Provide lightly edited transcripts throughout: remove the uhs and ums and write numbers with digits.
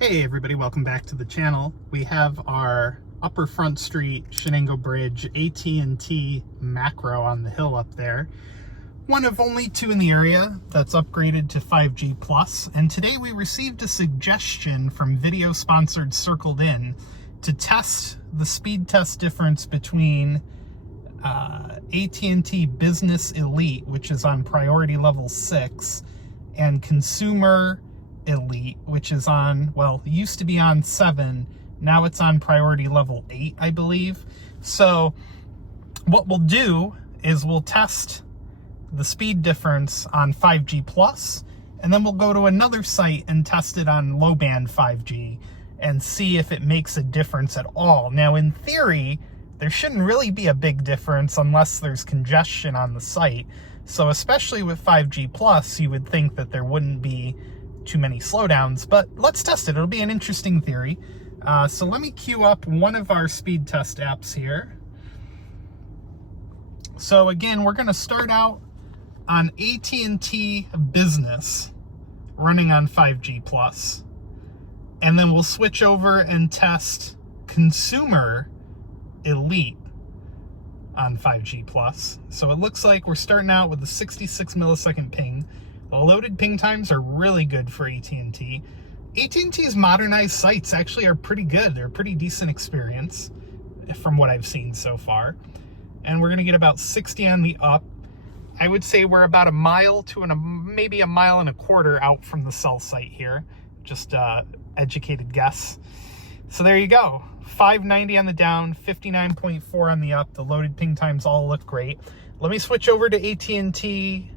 Hey everybody, welcome back to the channel. We have our Upper Front Street Shenango Bridge AT&T macro on the hill up there. One of only two in the area that's upgraded to 5G Plus. And today we received a suggestion from video sponsored Circled In to test the speed test difference between AT&T Business Elite, which is on priority level 6, and Consumer Elite, which is on, well, it used to be on 7, now it's on priority level 8, I believe. So what we'll do is we'll test the speed difference on 5G Plus, and then we'll go to another site and test it on low band 5G and see if it makes a difference at all. Now, in theory, there shouldn't really be a big difference unless there's congestion on the site. So especially with 5G Plus, you would think that there wouldn't be too many slowdowns, but let's test it. It'll be an interesting theory. So let me queue up one of our speed test apps here. So again, we're going to start out on AT&T Business running on 5G Plus, and then we'll switch over and test Consumer Elite on 5G Plus. So it looks like we're starting out with a 66 millisecond ping. The loaded ping times are really good for AT&T. AT&T's modernized sites actually are pretty good. They're a pretty decent experience from what I've seen so far. And we're going to get about 60 on the up. I would say we're about a mile to maybe a mile and a quarter out from the cell site here. Just educated guess. So there you go. 590 on the down, 59.4 on the up. The loaded ping times all look great. Let me switch over to AT&T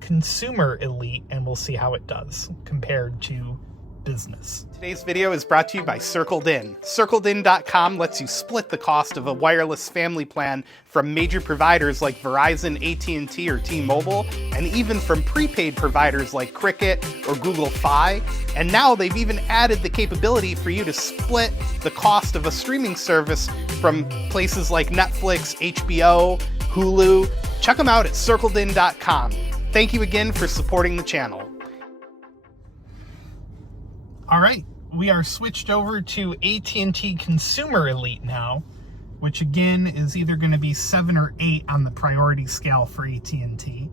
Consumer Elite and we'll see how it does compared to Business. Today's video is brought to you by Circled In. CircledIn.com lets you split the cost of a wireless family plan from major providers like Verizon, AT&T, or T-Mobile, and even from prepaid providers like Cricket or Google Fi. And now they've even added the capability for you to split the cost of a streaming service from places like Netflix, HBO, Hulu. Check them out at CircledIn.com. Thank you again for supporting the channel. All right, we are switched over to AT&T Consumer Elite now, which again is either going to be 7 or 8 on the priority scale for AT&T.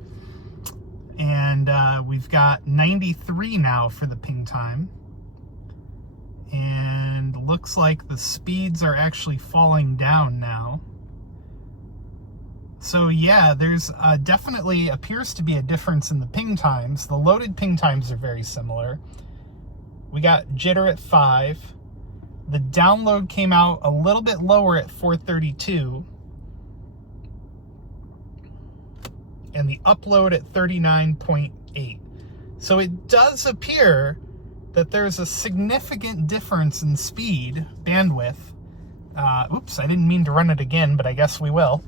And we've got 93 now for the ping time. And looks like the speeds are actually falling down now. So yeah, there's definitely appears to be a difference in the ping times. The loaded ping times are very similar. We got jitter at 5. The download came out a little bit lower at 432. And the upload at 39.8. So it does appear that there's a significant difference in speed, bandwidth. Oops, I didn't mean to run it again, but I guess we will.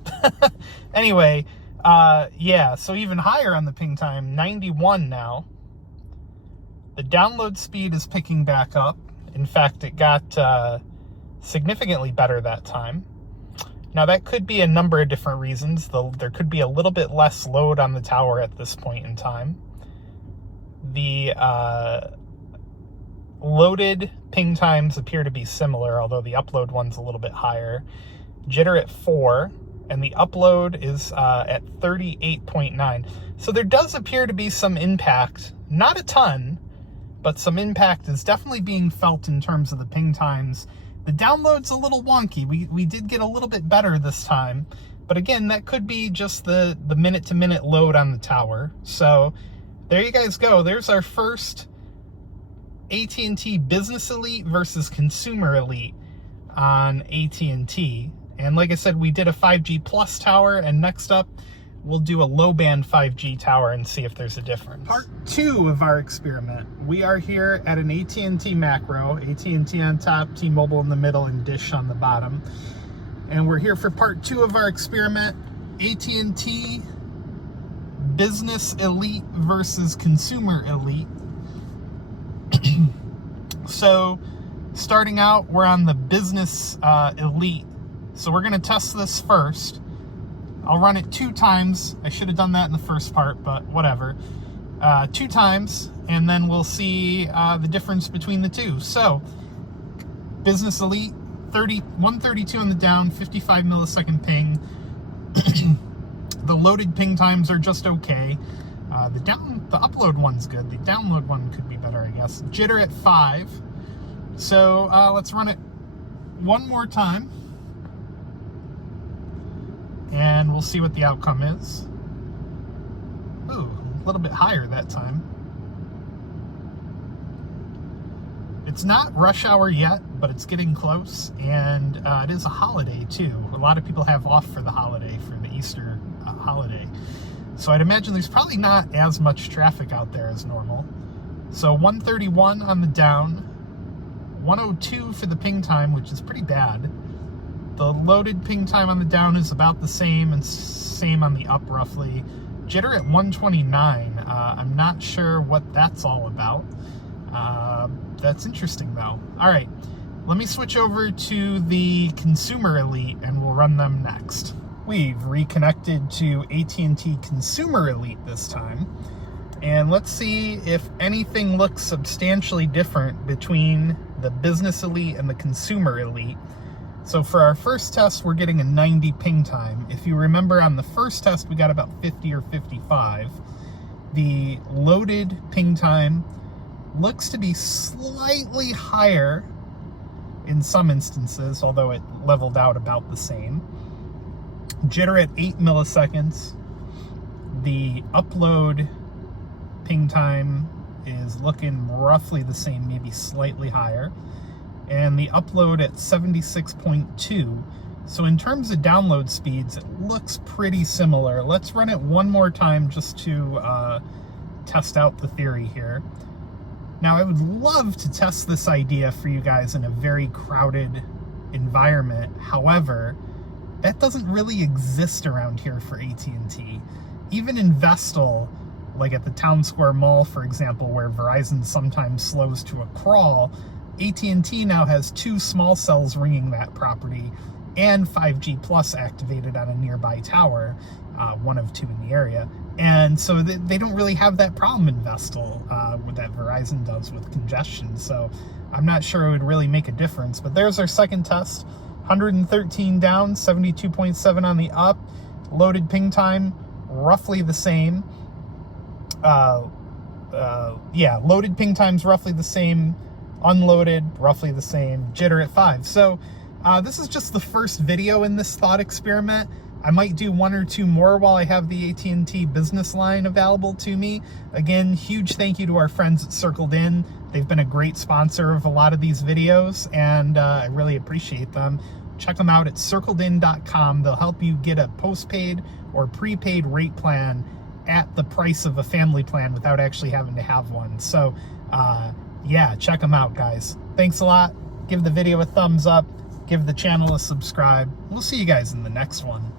Anyway, yeah, so even higher on the ping time, 91 now. The download speed is picking back up. In fact, it got significantly better that time. Now, that could be a number of different reasons. There could be a little bit less load on the tower at this point in time. The loaded ping times appear to be similar, although the upload one's a little bit higher. Jitter at 4, and the upload is at 38.9. So there does appear to be some impact, not a ton, but some impact is definitely being felt in terms of the ping times. The download's a little wonky. We did get a little bit better this time, but again, that could be just the minute-to-minute load on the tower. So there you guys go. There's our first AT&T Business Elite versus Consumer Elite on AT&T. And like I said, we did a 5G Plus tower, and next up, we'll do a low-band 5G tower and see if there's a difference. Part 2 of our experiment. We are here at an AT&T macro, AT&T on top, T-Mobile in the middle, and Dish on the bottom. And we're here for part 2 of our experiment, AT&T Business Elite versus Consumer Elite. So, starting out, we're on the Business Elite. So we're going to test this first. I'll run it 2 times. I should have done that in the first part, but whatever. 2 times, and then we'll see the difference between the two. So, Business Elite, 132 on the down, 55 millisecond ping. The loaded ping times are just okay. The upload one's good. The download one could be better, I guess. Jitter at 5. So let's run it one more time, and we'll see what the outcome is. Ooh, a little bit higher that time. It's not rush hour yet, but it's getting close, and it is a holiday too. A lot of people have off for the holiday, for the Easter holiday. So I'd imagine there's probably not as much traffic out there as normal. So 131 on the down, 102 for the ping time, which is pretty bad. The loaded ping time on the down is about the same, and same on the up roughly. Jitter at 129. I'm not sure what that's all about. That's interesting though. All right, let me switch over to the Consumer Elite and we'll run them next. We've reconnected to AT&T Consumer Elite this time, and let's see if anything looks substantially different between the Business Elite and the Consumer Elite. So for our first test, we're getting a 90 ping time. If you remember, on the first test, we got about 50 or 55. The loaded ping time looks to be slightly higher in some instances, although it leveled out about the same. Jitter at 8 milliseconds. The upload ping time is looking roughly the same, maybe slightly higher. And the upload at 76.2. So in terms of download speeds, it looks pretty similar. Let's run it one more time just to test out the theory here. Now, I would love to test this idea for you guys in a very crowded environment. However, that doesn't really exist around here for AT&T. Even in Vestal, like at the Town Square Mall, for example, where Verizon sometimes slows to a crawl, AT&T now has 2 small cells ringing that property and 5G Plus activated on a nearby tower, one of 2 in the area. And so they don't really have that problem in Vestal that Verizon does with congestion. So I'm not sure it would really make a difference. But there's our second test. 113 down, 72.7 on the up. Loaded ping time, roughly the same. Yeah, loaded ping time's roughly the same. Unloaded, roughly the same. Jitter at 5. So this is just the first video in this thought experiment. I might do 1 or 2 more while I have the AT&T business line available to me. Again, huge thank you to our friends at Circled In. They've been a great sponsor of a lot of these videos, and I really appreciate them. Check them out at circledin.com. They'll help you get a postpaid or prepaid rate plan at the price of a family plan without actually having to have one. So, yeah, check them out, guys. Thanks a lot. Give the video a thumbs up. Give the channel a subscribe. We'll see you guys in the next one.